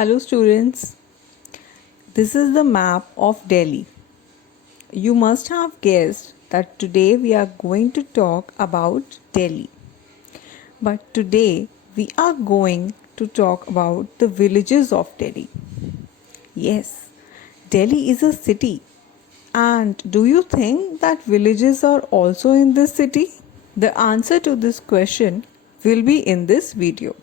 Hello students, this is the map of Delhi. You must have guessed that today we are going to talk about Delhi. But today we are going to talk about the villages of Delhi. Yes, Delhi is a city. And do you think that villages are also in this city? The answer to this question will be in this video.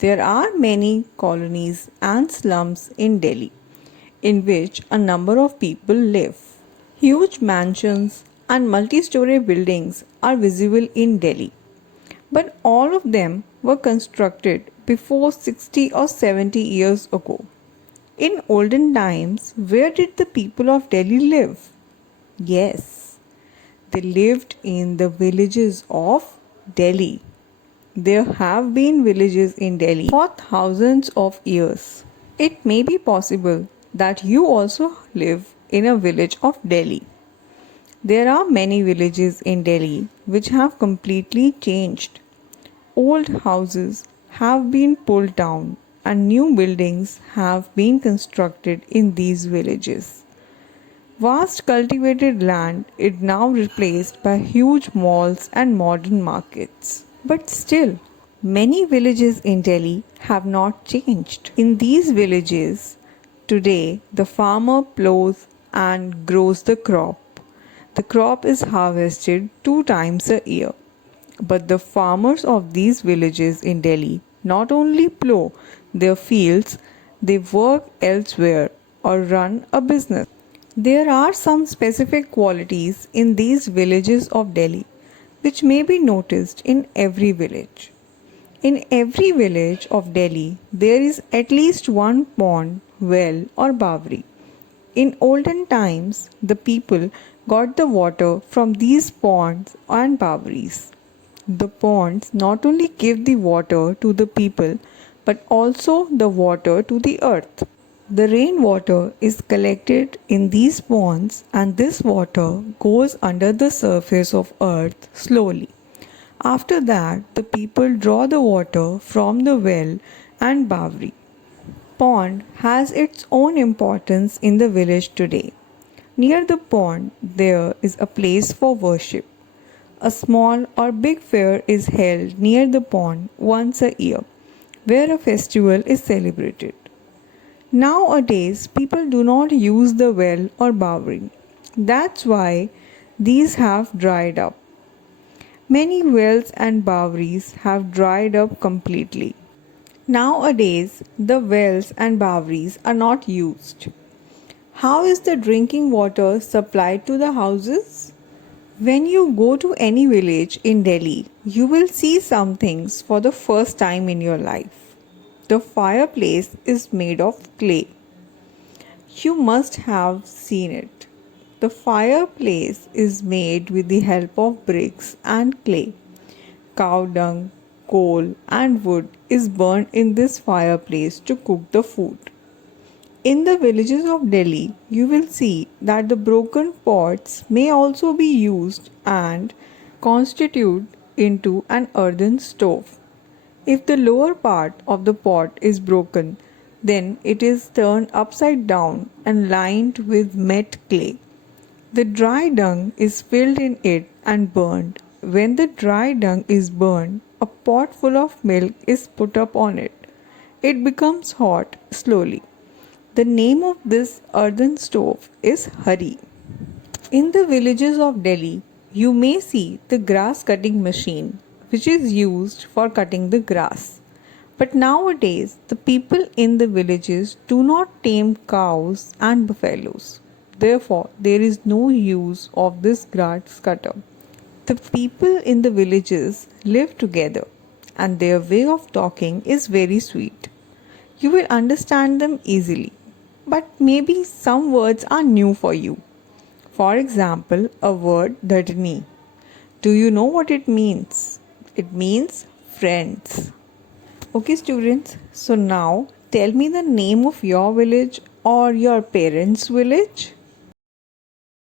There are many colonies and slums in Delhi in which a number of people live. Huge mansions and multi-story buildings are visible in Delhi, but all of them were constructed before 60 or 70 years ago. In olden times, where did the people of Delhi live? Yes, they lived in the villages of Delhi. There have been villages in Delhi for thousands of years. It may be possible that you also live in a village of Delhi. There are many villages in Delhi which have completely changed. Old houses have been pulled down and new buildings have been constructed in these villages. Vast cultivated land is now replaced by huge malls and modern markets. But still, many villages in Delhi have not changed. In these villages, today the farmer plows and grows the crop. The crop is harvested 2 times a year. But the farmers of these villages in Delhi not only plow their fields, they work elsewhere or run a business. There are some specific qualities in these villages of Delhi which may be noticed in every village. In every village of Delhi, there is at least one pond, well, or bawri. In olden times, the people got the water from these ponds and bawris. The ponds not only give the water to the people but also the water to the earth. The rainwater is collected in these ponds and this water goes under the surface of earth slowly. After that, the people draw the water from the well and bawri. Pond has its own importance in the village today. Near the pond, there is a place for worship. A small or big fair is held near the pond once a year, where a festival is celebrated. Nowadays, people do not use the well or bawri. That's why these have dried up. Many wells and bawris have dried up completely. Nowadays, the wells and bawris are not used. How is the drinking water supplied to the houses? When you go to any village in Delhi, you will see some things for the first time in your life. The fireplace is made of clay. You must have seen it. The fireplace is made with the help of bricks and clay. Cow dung, coal, and wood is burned in this fireplace to cook the food. In the villages of Delhi, you will see that the broken pots may also be used and constitute into an earthen stove. If the lower part of the pot is broken, then it is turned upside down and lined with met clay. The dry dung is filled in it and burned. When the dry dung is burned, a pot full of milk is put up on it. It becomes hot slowly. The name of this earthen stove is Hari. In the villages of Delhi, you may see the grass cutting machine, which is used for cutting the grass. But nowadays, the people in the villages do not tame cows and buffaloes. Therefore, there is no use of this grass cutter. The people in the villages live together and their way of talking is very sweet. You will understand them easily, but maybe some words are new for you. For example, a word dadni. Do you know what it means? It means friends. Okay, students, so now tell me the name of your village or your parents' village.